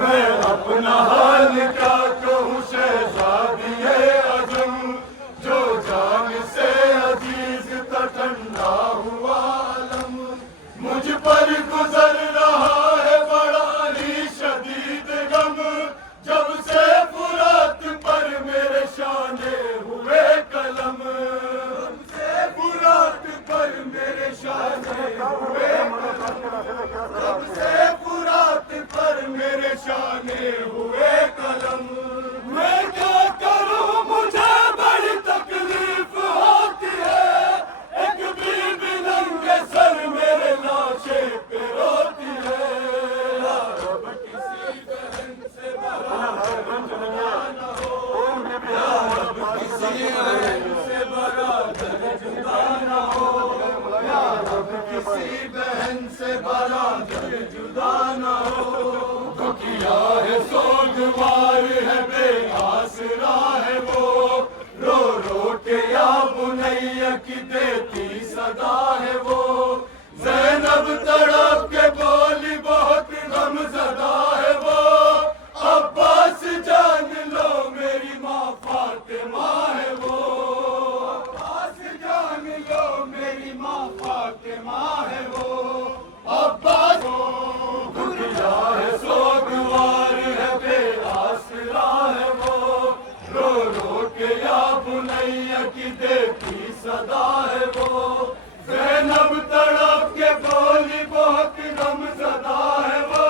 میں اپنا حال کیا کہوں شہزادی عجم، جو جان سے عزیز تھا ٹھنڈا ہوا عالم، مجھ پر گزر رہا ہے بڑا ہی شدید غم، جب سے فرات پر میرے شانے ہوئے قلم، جب سے فرات پر میرے شانے ہوئے قلم، جب سے فرات پر میرے شانے ہوئے قلم، میں کیا کروں مجھے بڑی تکلیف ہوتی ہے، ایک بیوی ننگے سر میرے لاشے پہ روتی ہے، رب کسی بہن سے برادر جدا نہ ہو، رب کسی بہن سے برادر جدا نہ ہو، رب کسی بہن سے برادر جدا نہ ہو، دکھیا ہے سوگوار ہے بے آسرا ہے وہ، رو رو کے یا بنیا کی دیتی صدا ہے وہ، زینب تڑپ کے بولی بہت غم زدہ ہے وہ، عباس جان لو میری ماں فاطمہ ہے وہ، عباس جان لو میری ماں فاطمہ ہے وہ، عباس دکھیا ہے سوگوار ہے بے آسرا ہے وہ، رو رو کے یا بنیا کی دیتی صدا ہے وہ، زینب تڑپ کے بولی بہت غم زدہ ہے وہ،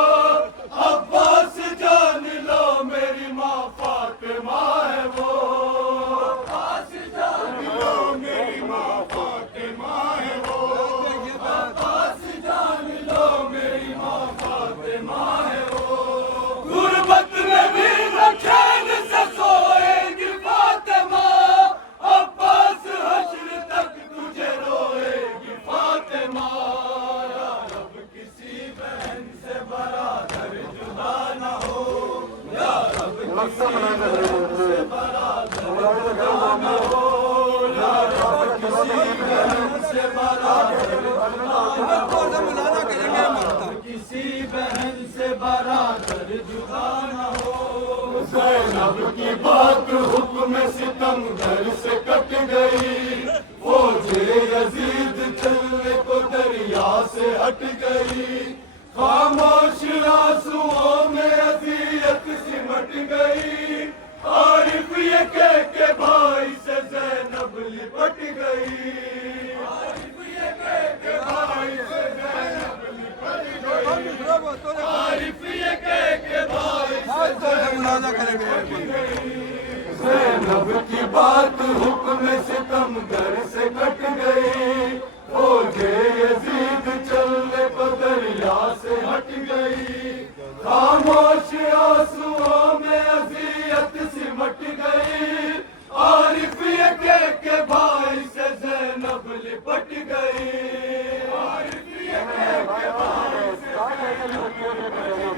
عباس جان لو میری ماں فاطمہ ہے وہ، عباس جان لو میری ماں فاطمہ ہے وہ، عباس جان لو میری ماں فاطمہ ہے وہ، غربت میں بھی نہ چین سے سوئے گی فاطمہ، عباس حشر تک تجھے روئے گی فاطمہ، یا رب کسی بہن سے برادر جدا نہ ہو، یا رب کسی بہن سے برادر جدا نہ ہو، یا رب کسی بہن سے برادر جدا نہ ہو، کسی بہن سے برادر جدا نہ ہو، زینب کی بات حکم ستم گھر سے کٹ گئی، فوج یزید چلنے کو دریا سے ہٹ گئی، خاموش آنسوؤں میں اذیت سمٹ گئی، عارف یہ کہہ کے بھائی سے زینب لپٹ گئی، عارف یہ کہہ کے بھائی سے زینب لپٹ گئی، عارف یہ کہہ کے بھائی سے زینب لپٹ گئی، زینب کی بات حکم ستم گھر سے کٹ گئی، فوج یزید چلنے کو دریا سے ہٹ گئی، خاموش آنسوؤں میں اذیت سمٹ گئی، عارف یہ کہہ کے بھائی سے زینب لپٹ گئی، عارف یہ کہہ کے بھائی سے زینب لپٹ گئی۔